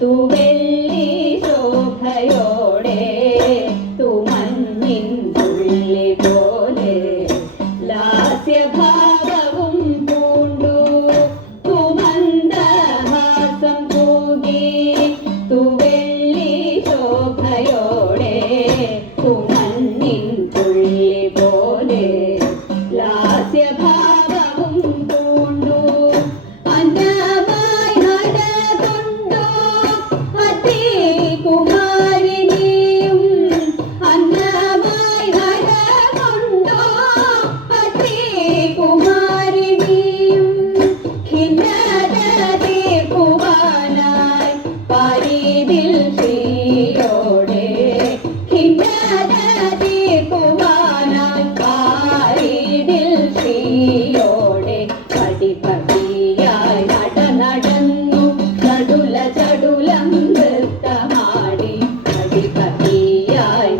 തൂവെള്ളി ശോഭയോടെ തുമഞ്ഞിൻ തുള്ളി പോലെ ലാസ്യഭാവവും പൂണ്ടു തുമന്ദഹാസം തൂകി തൂവെള്ളി ശോഭയോടെ തുമഞ്ഞിൻ തുള്ളി പോലെ ലാസ്യഭാവവും പൂണ്ടു അന്നമായി നടകൊണ്ടു അതികുമാരിനിയും അന്നമായി നടകൊണ്ടു അതികുമാരിനിയും ഖിന്നതീർക്കുവാനായി പാരീതിൽ ശ്രീയോടെ ഖിന്നതീർക്കുവാനായി പാരീതിൽ ശ്രീയോടെ പടിപടിയായി നടന്നു ചടുല ചടുലം നൃത്തമാടി പടിപടിയായി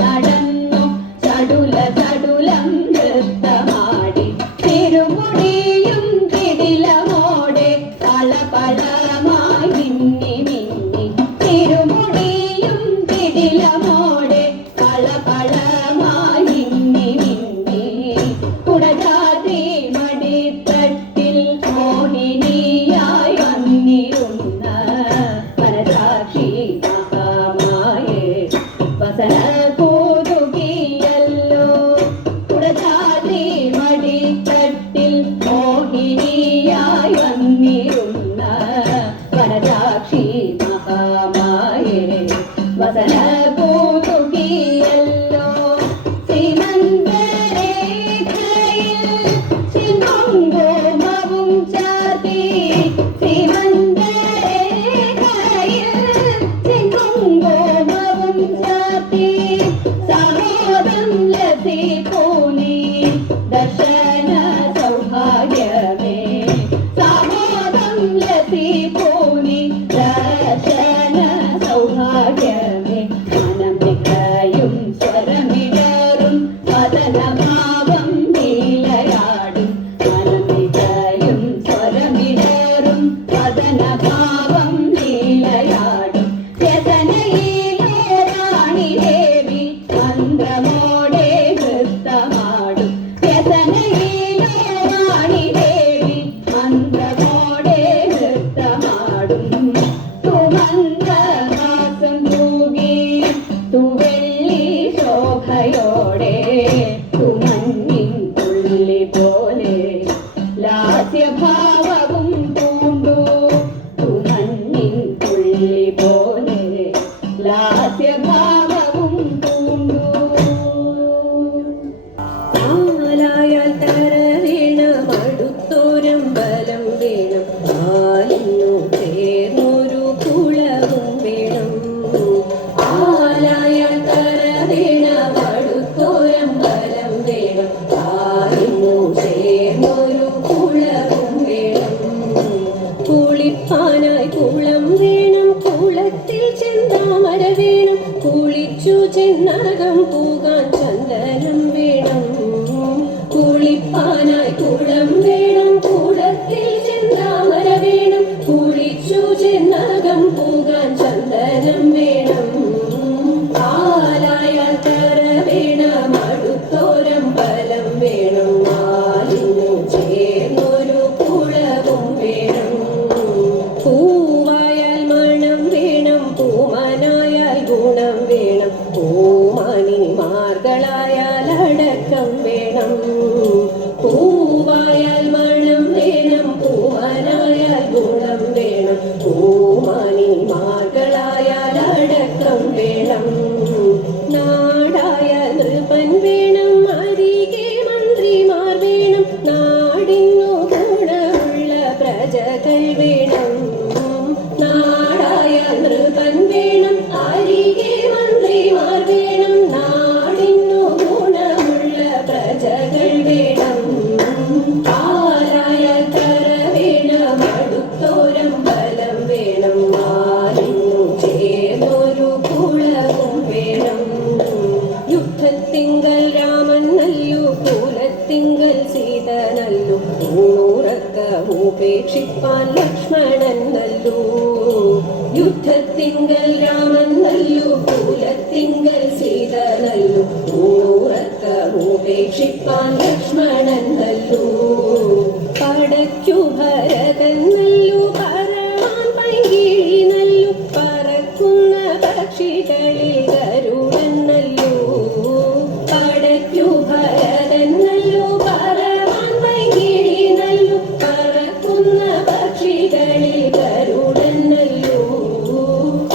നടന്നു ചടുല ചടുലം നൃത്തമാടി തിരുമുടിയും കിടിലമോടെ പളപളമായി മിന്നി മിന്നി തിരുമുടിയും കിടിലമോടെ പളപളമായി മിന്നി മിന്നി കുടജാതി മടിത്തട്ടിൽ മോഹിനിയായി വന്നിരുന്ന മനസാക്ഷി മഹാമായേ വസന കൂതുകിയല്ലോ കുടജാതി മടിത്തട്ടിൽ മോഹിനിയായി വന്നിരുന്ന മനസാക്ഷി മഹാമായേ വസന കൂതുകിയല്ലോ സീമന്തരേഖയിൽ സിംഹവും ചാർത്തി സീമന്തരേഖയിൽ സിംഹവും ചാർത്തി സഹോദം ലസിപ്പൂനി ദർശന സൗഭാഗ്യമേ സഹോദം ലസിപ്പൂനി ദർശന സൗഭാഗ്യമേ മനമികയും സ്വരമിടറും വദനഭാവം നീലയാടും മനമികയും സ്വരമിടറും വദനഭാവം നീലയാടും വ്യസനയിലെ റാണി ദേവി മന്ത്രമോടെ നൃത്തമാടും വ്യസനയിലെ റാണി ദേവി മന്ത്രമോടെ നൃത്തമാടും തുമന്ദഹാസം തൂകി തൂവെള്ളി ശോഭയോടെ തുമഞ്ഞിൻ തുള്ളി പോലെ ലാസ്യഭാവവും പൂണ്ടു തുമഞ്ഞിൻ തുള്ളി പോലെ ലാസ്യഭാവവും പൂണ്ടു ആലായാൽ തര വീണം അടുത്തോരം ബലം വേണം ആലിന്നു ചേർന്നൊരു കുളവും വേണം ആലായാൽ തര വീണം അടുത്തോരം ബലം വേണം ആലിന്നു ചേർന്നൊരു കുളവും വേണം കുളിപ്പാനായി കുളം വേണം കുളത്തിൽ ചെന്താമര വേണം കുളിച്ചു ചെന്നകം പോകാൻ ചന്ദനം വേണം കുളിപ്പാനായി കുളം വേണം കുളത്തിൽ ചെന്താമര വേണം കുളിച്ചു ചെന്നകം പോകാൻ ചന്ദനം വേണം ആലായാൽ തര വേണം അടുത്തോരം ബലം വേണം ആലിന്നു ചേർന്നൊരു കുളവും വേണം പൂവായാൽ മണം വേണം പൂമാനായാൽ ഗുണം വേണം പൂമാനിനി മാർഗ യുദ്ധത്തിങ്കൽ രാമൻ നല്ലു കുലത്തിങ്കൽ സീത നല്ലു ൂറക്കമൂപേക്ഷിപ്പാൻ ലക്ഷ്മണൻ നല്ലു പടയ്ക്കു ഭരതൻ നല്ലു പറവാൻ പൈകിളി നല്ലു പറക്കുന്ന പക്ഷികളിൽ ഗരുഡൻ നല്ലു പടയ്ക്കു ഭരതൻ നല്ലു പറവാൻ പൈകിളി നല്ലു പറക്കുന്ന പക്ഷികളിൽ ഗരുഡൻ നല്ലു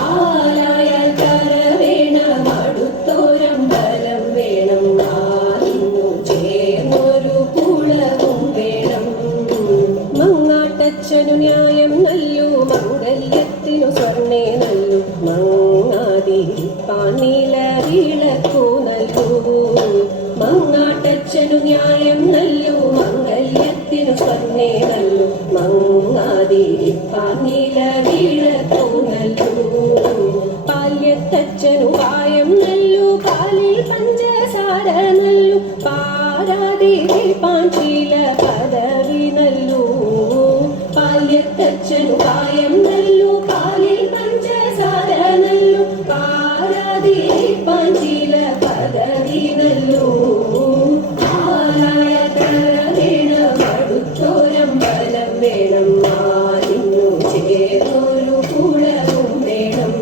ആലായാൽ കര വേണം അടുത്തോരമ്പലം വേണം നാലിന്നു ചേർന്നൊരു കുളവും വേണം മങ്ങാട്ടച്ഛനു ന്യായം നല്ലു മംഗല്യത്തിനു സ്വർണ്ണേ നല്ലു മങ്ങാതിരിപ്പാൻ നീല വിളക്കു നല്ലു മങ്ങാട്ടച്ഛനു ന്യായം നല്ലു മംഗല്യത്തിനു സ്വർണ്ണേ നല്ലു മങ്ങാതിരിപ്പാൻ നീല വിളക്കു നല്ലു പാല്യത്തച്ഛനു പായം നല്ലു പാലിൽ പഞ്ചസാര നല്ലു പാരാതിരിപ്പാൻ ചില പദവി നല്ലു പാല്യത്തച്ഛനു പായം നല്ലു പാലിൽ പഞ്ചസാര നല്ലു പാരാതിരിപ്പാൻ ചില പദവി നല്ലു ആലായ കര വേണം അടുത്തോരമ്പലം വേണം നാലിന്നു ചേർന്നൊരു കുളവും വേണം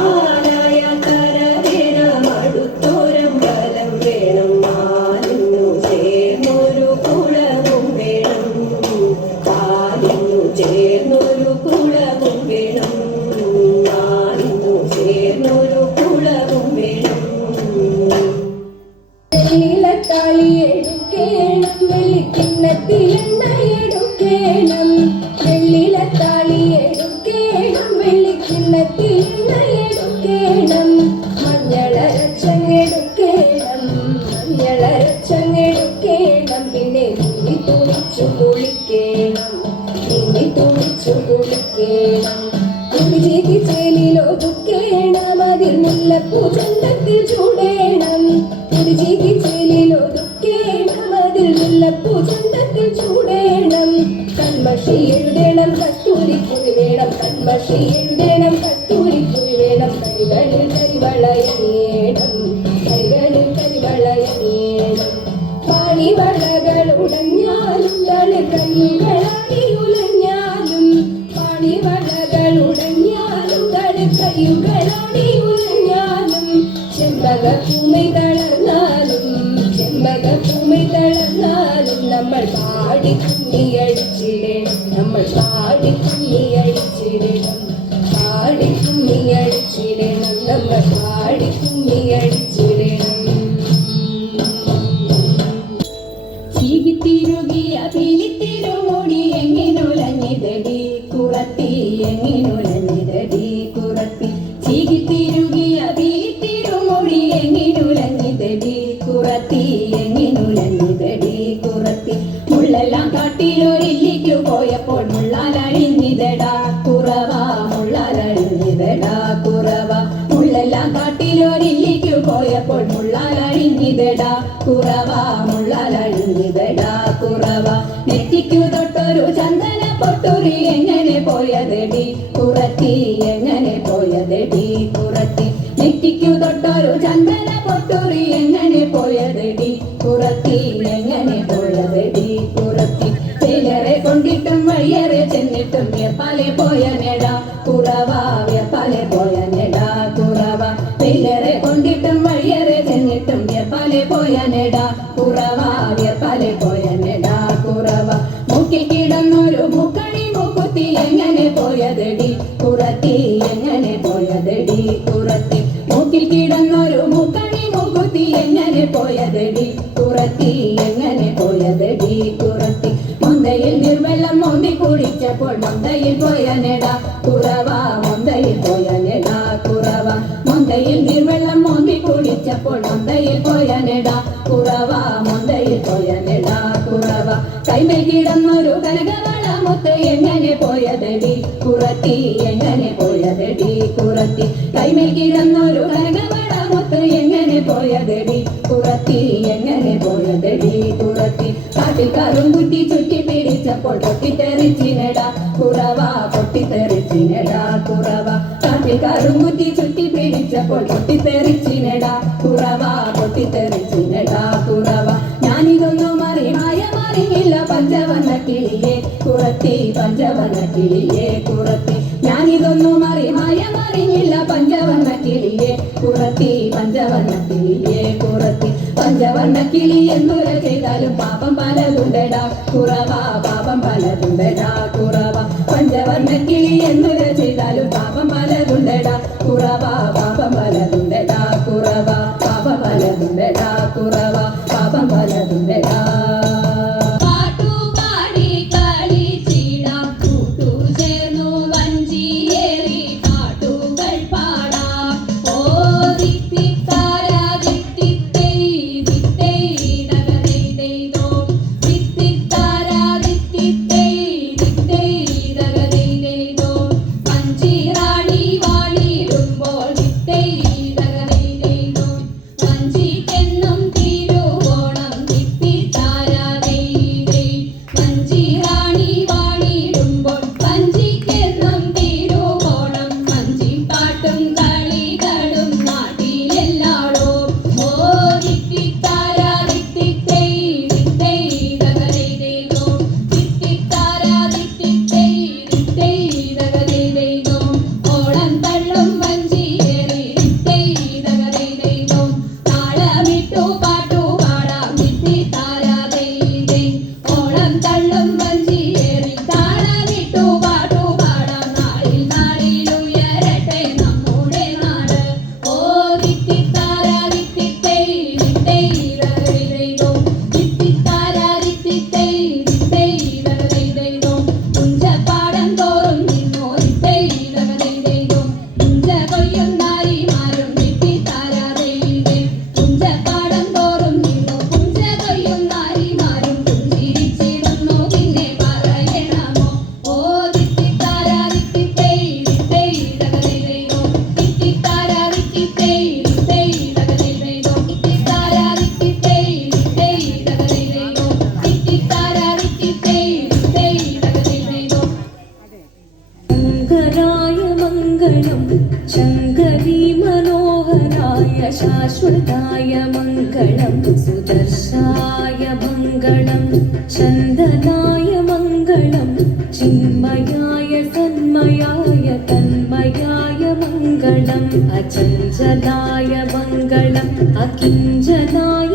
ആലായ കര വേണം അടുത്തോരമ്പലം വേണം നാലിന്നു ചേർന്നൊരു കുളവും വേണം നാലിന്നു ചേർന്നൊരു കുളവും വേണം നാലിന്നു ചേർന്നൊരു കുളവും വേണം വെള്ളിലത്താളി എടുക്കേണം വെള്ളിക്കിണ്ണത്തിലെണ്ണ എടുക്കേണം വെള്ളിലത്താളി എടുക്കേണം വെള്ളിക്കിണ്ണത്തിലെണ്ണ എടുക്കേണം മഞ്ഞളരച്ചങ്ങെടുക്കേണം മഞ്ഞളരച്ചങ്ങെടുക്കേണം പിന്നെ നീന്തി തുണിച്ചു കുളിക്കേണം നീന്തി തുണിച്ചു കുളിക്കേണം കുടിചേക്ക് ചേലിലൊതുക്കേണം അതിൽ മുല്ലപ്പൂ ചന്തത്തിൽ ചൂടേണം കുടിചേക്ക് ചേലിലൊതുക്കേണം അതിൽ മുല്ലപ്പൂ ചന്തത്തിൽ ചൂടേണം കൺമഷി എഴുതേണം കസ്തൂരിക്കുഴി വേണം കൺമഷി എഴുതേണം കസ്തൂരിക്കുഴി വേണം കൈകളിൽ കരിവളയണിയേണം കൈകളിൽ കരിവളയണിയേണം പാണിവളകൾ ഉടഞ്ഞാലും തളിർ കൈകളാടി ഉലഞ്ഞാലും പാണിവളകൾ ഉടഞ്ഞാലും തളിർ കൈകളാടി ഉലഞ്ഞാലും ചെമ്പകപ്പൂമൈ തളർന്നാലും ചെമ്പകപ്പൂമൈ തളർന്നാലും നമ്മൾ പാടി കുമ്മിയടിച്ചിടണം നമ്മൾ പാടി കുമ്മിയടിച്ചിടണം പാടി കുമ്മിയടിച്ചിടണം നമ്മൾ പാടി കുമ്മിയടിച്ചിടണം ചീകിത്തിരുകിയ തിരിത്തിരുമുടി എങ്ങിനുലഞ്ഞിതടി കുറത്തി എങ്ങിനുലഞ്ഞിതടി കുറത്തി ചീകിത്തിരുകിയ തിരിത്തിരുമുടി എങ്ങിനുലഞ്ഞിതടി കുറത്തി എങ്ങിനുലഞ്ഞിതടി കുറത്തി മുള്ളെല്ലാം കാട്ടിലൊരില്ലിക്കു പോയപ്പോൾ മുള്ളാലഴിഞ്ഞിതടാ കുറവ മുള്ളാലഴിഞ്ഞിതടാ കുറവ മുള്ളെല്ലാം കാട്ടിലൊരില്ലിക്കു പോയപ്പോൾ മുള്ളാലഴിഞ്ഞിതടാ കുറവ മുള്ളാലഴിഞ്ഞിതടാ കുറവ നെറ്റിക്കു തൊട്ടൊരു ചന്ദന പൊട്ടുറി എങ്ങനെ പോയതെടി കുറത്തി എങ്ങനെ പോയതെടി കുറത്തി നെറ്റിക്കു തൊട്ടൊരു ചന്ദന പൊട്ടുറി എങ്ങനെ പോയതെടി കുറത്തി എങ്ങനെ പോയതെടി കുറത്തി ചിലരെ കൊണ്ടിട്ടും വഴിയേറെ ചെന്നിട്ടും വ്യപ്പാലെ പോയ നെടാ കുറവ വ്യപ്പാലെ പോയ നെടാ കുറവ ചിലരെ കൊണ്ടിട്ടും വഴിയേറെ ചെന്നിട്ടും വ്യപ്പാലെ പോയ നെടാ കുറവ വ്യപ്പാലെ പോയ നെടാ കുറവ മുക്കിൽ കിടന്നൊരു മുക്കണി മുക്കുത്തി എങ്ങനെ പോയതെടി കുറത്തി എങ്ങനെ പോയതെടി കുറത്തി മുക്കിൽ കിടന്നൊരു മുക്കണി മുക്കുത്തി എങ്ങനെ പോയതെടി കുറത്തി എങ്ങനെ പോയതെടി കുറത്തി മൊന്തയിൽ നിർവെള്ളം മോന്തി കുടിച്ചപ്പോൾ മൊന്തയിൽ പോയ നെടാ കുറവ മൊന്തയിൽ പോയ നെടാ കുറവ മൊന്തയിൽ നിർവെള്ളം മോന്തി കുടിച്ചപ്പോൾ മൊന്തയിൽ പോയ നെടാ കുറവ മൊന്തയിൽ പോയ നെടാ കുറവ കൈമേൽ കിടന്നൊരു കനകവള മുത്ത് എങ്ങനെ പോയതെടി കുറത്തി എങ്ങനെ പോയതെടി കുറത്തി കൈമേൽ കിടന്നൊരു കനകവള മുത്ത് എങ്ങനെ പോയതെടി കുറത്തി എങ്ങനെ പോയതെടി കുറത്തി കാട്ടിൽ കറും കുറ്റി ചുറ്റി പിടിച്ച പിടിച്ചപ്പോൾ പൊട്ടിത്തെറിച്ചിനടാ കുറവ പൊട്ടിത്തെറിച്ചിനടാ കുറവ കാട്ടിൽ കറുമുറ്റി ചുറ്റി പിടിച്ചപ്പോൾ പൊട്ടിത്തെറിച്ചിനടാ കുറവ പൊട്ടിത്തെറിച്ചിനടാ കുറവ ഞാനിതൊന്നും മറിയില്ല പഞ്ചവന്ന കിളിയെ കുറത്തി പഞ്ചവന്ന കിളിയെ കുറത്തി ഞാനിതൊന്നും മറിയില്ല പഞ്ചവന്ന കിളിയെ കുറത്തി പഞ്ചവന്ന കിളിയെ കുറത്തി പഞ്ചവർണ്ണ കിളി എന്തുര ചെയ്താലും പാപം പലതുണ്ടടാ കുറവ പാപം പലതുണ്ടടാ കുറവ പഞ്ചവർണ്ണ കിളി എന്തുര ചെയ്താലും പാപം പലതുണ്ടടാ കുറവ പാപം പലതുണ്ടടാ കുറവ പാപം പലതുണ്ടടാ കുറവ പാപം പലതുണ്ടടാ शङ्करी मनोहराय शाश्वताय मङ्गलं सुदर्शाय मङ्गलं चन्दनाय मङ्गलं चिन्मयाय तन्मयाय तन्मयाय मङ्गलम् अचञ्चलाय मङ्गलम् अकिञ्चनाय